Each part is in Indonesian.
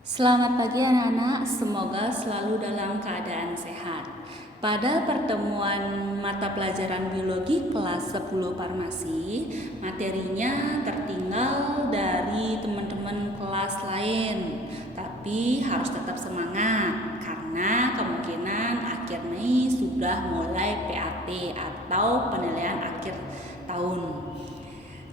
Selamat pagi anak-anak, semoga selalu dalam keadaan sehat. Pada pertemuan mata pelajaran biologi kelas 10 farmasi, materinya tertinggal dari teman-teman kelas lain. Tapi harus tetap semangat karena kemungkinan akhir Mei sudah mulai PAT atau penilaian akhir tahun.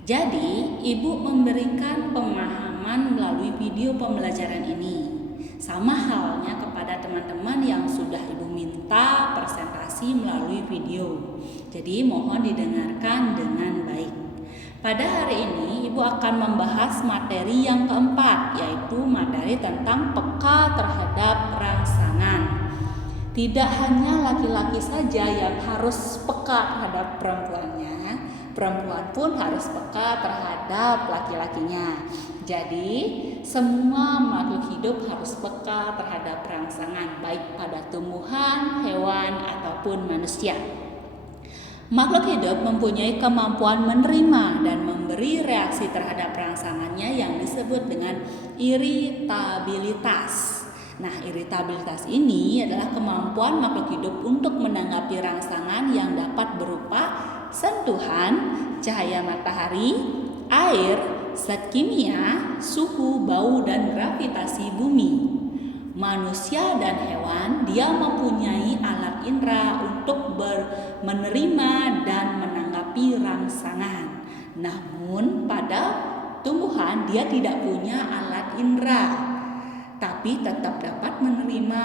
Jadi, Ibu memberikan pemahaman melalui video pembelajaran ini. Sama halnya kepada teman-teman yang sudah Ibu minta presentasi melalui video. Jadi, mohon didengarkan dengan baik. Pada hari ini, Ibu akan membahas materi yang keempat, yaitu materi tentang peka terhadap rangsangan. Tidak hanya laki-laki saja yang harus peka terhadap perempuannya, perempuan pun harus peka terhadap laki-lakinya. Jadi, semua makhluk hidup harus peka terhadap rangsangan, baik pada tumbuhan, hewan, ataupun manusia. Makhluk hidup mempunyai kemampuan menerima dan memberi reaksi terhadap rangsangannya yang disebut dengan iritabilitas. Nah, iritabilitas ini adalah kemampuan makhluk hidup untuk menanggapi rangsangan yang dapat berupa sentuhan, cahaya matahari, air, zat kimia, suhu, bau, dan gravitasi bumi. Manusia dan hewan, dia mempunyai alat indera untuk menerima dan menanggapi rangsangan. Namun pada tumbuhan dia tidak punya alat indera, tapi tetap dapat menerima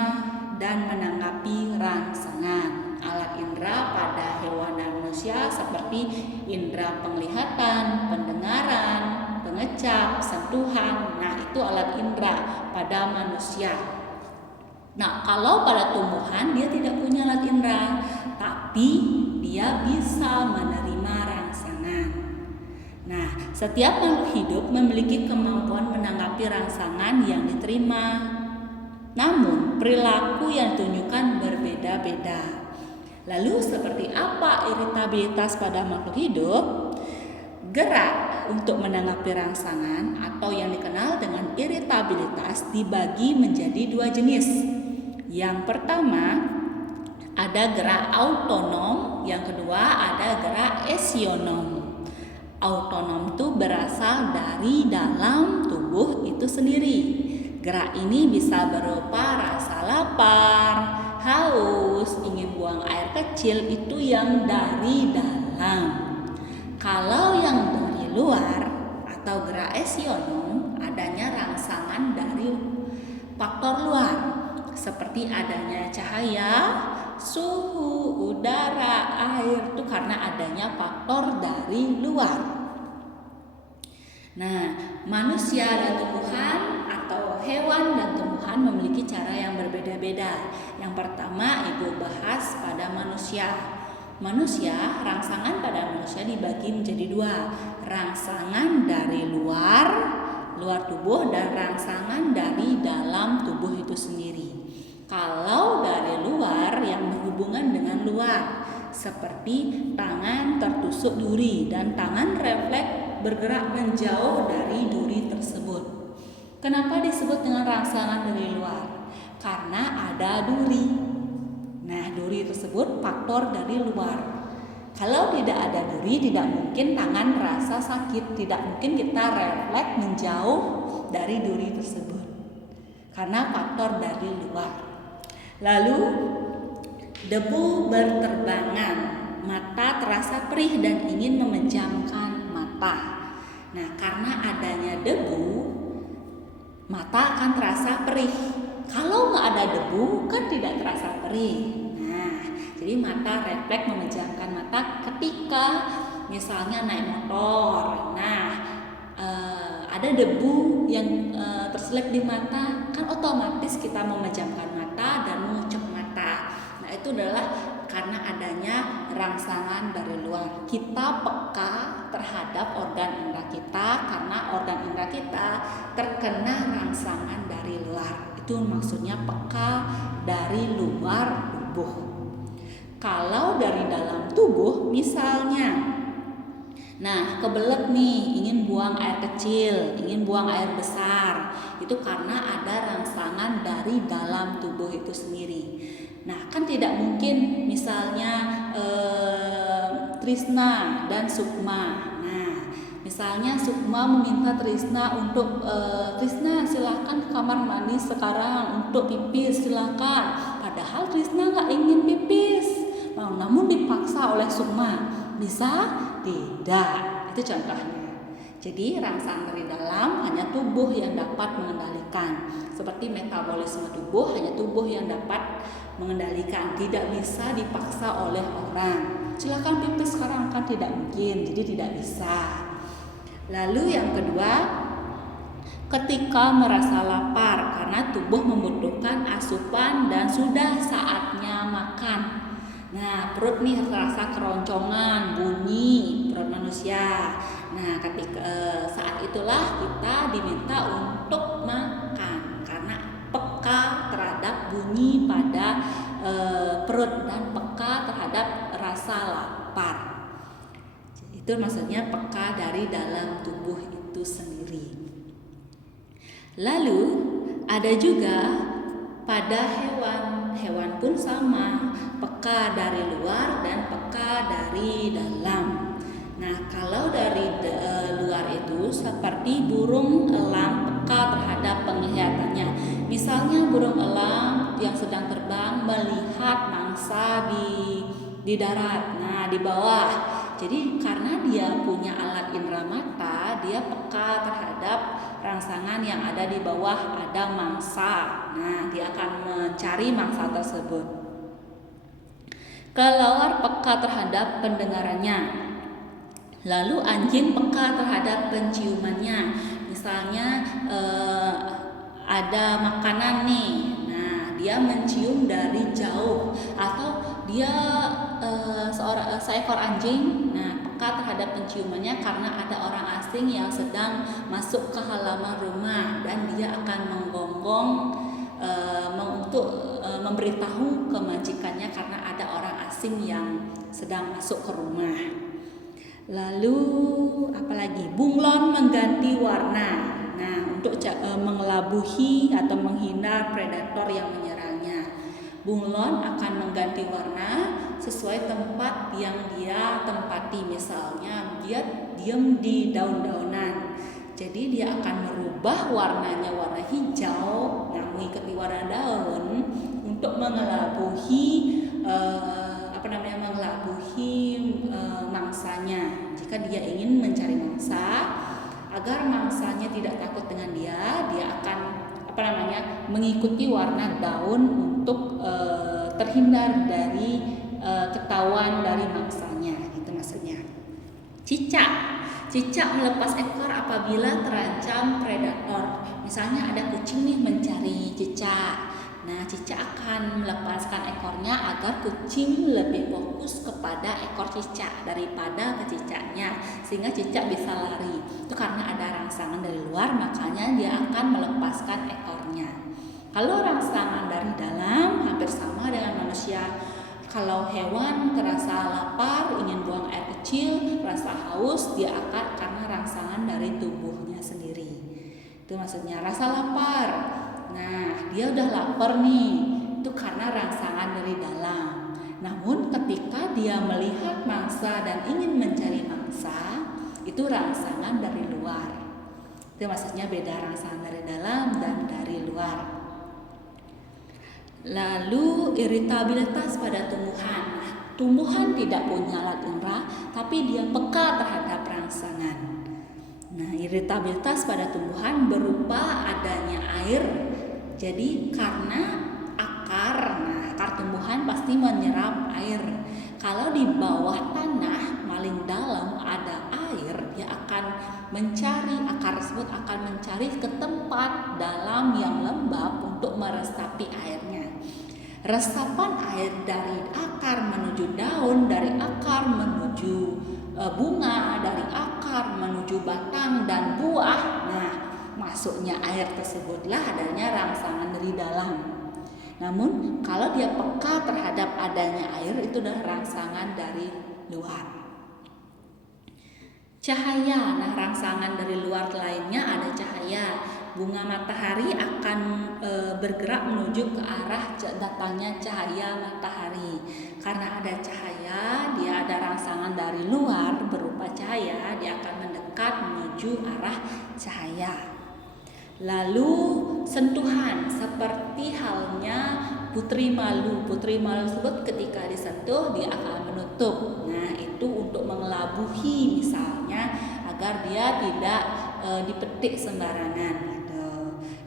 dan menanggapi rangsangan. Alat indera pada hewan dan manusia seperti indera penglihatan, pendengaran, pengecap, sentuhan. Nah, itu alat indera pada manusia. Nah, kalau pada tumbuhan dia tidak punya alat indera, tapi dia bisa menerima rangsangan. Nah, setiap makhluk hidup memiliki kemampuan menanggapi rangsangan yang diterima. Namun, perilaku yang ditunjukkan berbeda-beda. Lalu, seperti apa iritabilitas pada makhluk hidup? Gerak untuk menanggapi rangsangan atau yang dikenal dengan iritabilitas dibagi menjadi dua jenis. Yang pertama, ada gerak autonom, yang kedua ada gerak esionom. Autonom itu berasal dari dalam tubuh itu sendiri. Gerak ini bisa berupa rasa lapar, haus, ingin buang air kecil, itu yang dari dalam. Kalau yang dari luar atau gerak esionom, adanya rangsangan dari faktor luar, seperti adanya cahaya, suhu, udara, air, itu karena adanya faktor dari luar. Nah, manusia dan tumbuhan atau hewan dan tumbuhan memiliki cara yang berbeda-beda. Yang pertama, Ibu bahas pada manusia. Manusia, rangsangan pada manusia dibagi menjadi dua. Rangsangan dari luar tubuh, dan rangsangan dari dalam tubuh itu sendiri. Kalau dari luar yang berhubungan dengan luar, seperti tangan tertusuk duri dan tangan refleks bergerak menjauh dari duri tersebut. Kenapa disebut dengan rangsangan dari luar? Karena ada duri. Nah, duri tersebut faktor dari luar. Kalau tidak ada duri, tidak mungkin tangan merasa sakit, tidak mungkin kita refleks menjauh dari duri tersebut, karena faktor dari luar. Lalu, debu berterbangan, mata terasa perih dan ingin memejamkan mata. Nah, karena adanya debu, mata akan terasa perih. Kalau nggak ada debu, kan tidak terasa perih. Nah, jadi mata refleks memejamkan mata ketika misalnya naik motor. Nah, ada debu yang terselip di mata, kan otomatis kita memejamkan mata dan mengucuk mata. Nah, itu adalah karena adanya rangsangan dari luar. Kita peka terhadap organ indera kita karena organ indera kita terkena rangsangan dari luar. Itu maksudnya peka dari luar tubuh. Kalau dari dalam tubuh, misalnya Nah, kebelet nih, ingin buang air kecil, ingin buang air besar. Itu karena ada rangsangan dari dalam tubuh itu sendiri. Nah, kan tidak mungkin misalnya Trisna dan Sukma. Nah, misalnya Sukma meminta Trisna untuk Trisna silahkan ke kamar mandi sekarang untuk pipis, silahkan. Padahal Trisna nggak ingin pipis, namun dipaksa oleh Sukma. Bisa? Tidak. Itu contohnya. Jadi rangsangan dari dalam hanya tubuh yang dapat mengendalikan. Seperti metabolisme tubuh, hanya tubuh yang dapat mengendalikan. Tidak bisa dipaksa oleh orang. Silakan pipis sekarang, kan tidak mungkin. Jadi tidak bisa. Lalu yang kedua, ketika merasa lapar karena tubuh membutuhkan asupan dan sudah saatnya makan. Nah, perut nih terasa keroncongan, bunyi perut manusia. Nah, ketika saat itulah kita diminta untuk makan karena peka terhadap bunyi pada perut dan peka terhadap rasa lapar. Itu maksudnya peka dari dalam tubuh itu sendiri. Lalu ada juga pada hewan pun sama, peka dari luar dan peka dari dalam. Nah, kalau dari luar itu seperti burung elang peka terhadap penglihatannya. Misalnya burung elang yang sedang terbang melihat mangsa di darat, nah di bawah. Jadi karena dia punya alat indera mata, dia peka terhadap rangsangan yang ada di bawah, ada mangsa. Nah, dia akan mencari mangsa tersebut. Kelelawar peka terhadap pendengarannya. Lalu anjing peka terhadap penciumannya. Misalnya ada makanan nih. Nah, dia mencium dari jauh, atau dia seekor anjing, nah peka terhadap penciumannya karena ada orang asing yang sedang masuk ke halaman rumah dan dia akan menggonggong untuk memberitahu ke majikannya karena ada orang asing yang sedang masuk ke rumah. Lalu apalagi? Bunglon mengganti warna. Nah, untuk mengelabuhi atau menghindar predator yang menyerangnya. Bunglon akan mengganti warna sesuai tempat yang dia tempati. Misalnya dia diam di daun-daunan, jadi dia akan merubah warnanya warna hijau, nah mengikuti warna daun untuk mengelabuhi mangsanya. Jika dia ingin mencari mangsa, agar mangsanya tidak takut dengan dia akan mengikuti warna daun untuk terhindar dari ketahuan dari mangsanya. Itu maksudnya. Cicak melepas ekor apabila terancam predator. Misalnya ada kucing nih mencari cicak. Nah, cicak akan melepaskan ekornya agar kucing lebih fokus kepada ekor cicak daripada ke cicaknya, sehingga cicak bisa lari. Itu karena ada rangsangan dari luar, makanya dia akan melepaskan ekornya. Kalau rangsangan dari dalam hampir sama dengan manusia. Kalau hewan terasa lapar, ingin buang air kecil, rasa haus, dia akan karena rangsangan dari tubuhnya sendiri. Itu maksudnya rasa lapar. Nah, dia udah lapar nih, itu karena rangsangan dari dalam. Namun ketika dia melihat mangsa dan ingin mencari mangsa, itu rangsangan dari luar. Itu maksudnya beda rangsangan dari dalam dan dari luar. Lalu iritabilitas pada tumbuhan. Tumbuhan tidak punya alat indera, tapi dia peka terhadap rangsangan. Nah, iritabilitas pada tumbuhan berupa adanya air. Jadi karena akar tumbuhan pasti menyerap air. Kalau di bawah tanah paling dalam ada air, dia akan mencari, akar tersebut akan mencari ke tempat dalam yang lembab untuk meresapi airnya. Resapan air dari akar menuju daun, dari akar menuju bunga, dari akar menuju batang dan buah. Nah, masuknya air tersebutlah adanya rangsangan dari dalam. Namun kalau dia peka terhadap adanya air, itu adalah rangsangan dari luar. Cahaya, nah rangsangan dari luar lainnya ada cahaya. Bunga matahari akan bergerak menuju ke arah datangnya cahaya matahari. Karena ada cahaya, dia ada rangsangan dari luar berupa cahaya, dia akan mendekat menuju arah cahaya. Lalu sentuhan, seperti halnya putri malu. Putri malu tersebut ketika disentuh dia akan menutup. Nah, itu untuk mengelabuhi misalnya agar dia tidak dipetik sembarangan gitu.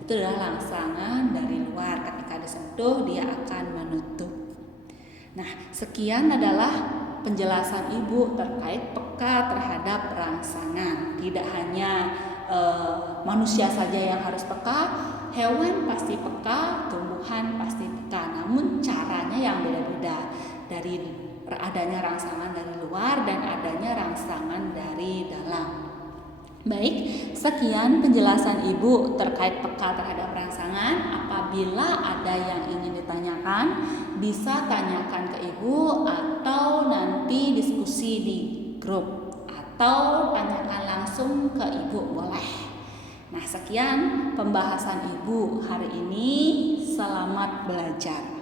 Itu adalah rangsangan dari luar, ketika disentuh dia akan menutup. Nah, sekian adalah penjelasan Ibu terkait peka terhadap rangsangan. Tidak hanya manusia saja yang harus peka, hewan pasti peka, tumbuhan pasti peka. Namun caranya yang beda-beda, dari adanya rangsangan dari luar dan adanya rangsangan dari dalam. Baik, sekian penjelasan Ibu terkait peka terhadap rangsangan. Apabila ada yang ingin ditanyakan, bisa tanyakan ke Ibu atau nanti diskusi di grup, atau tanyakan langsung ke Ibu boleh. Nah, sekian pembahasan Ibu hari ini. Selamat belajar.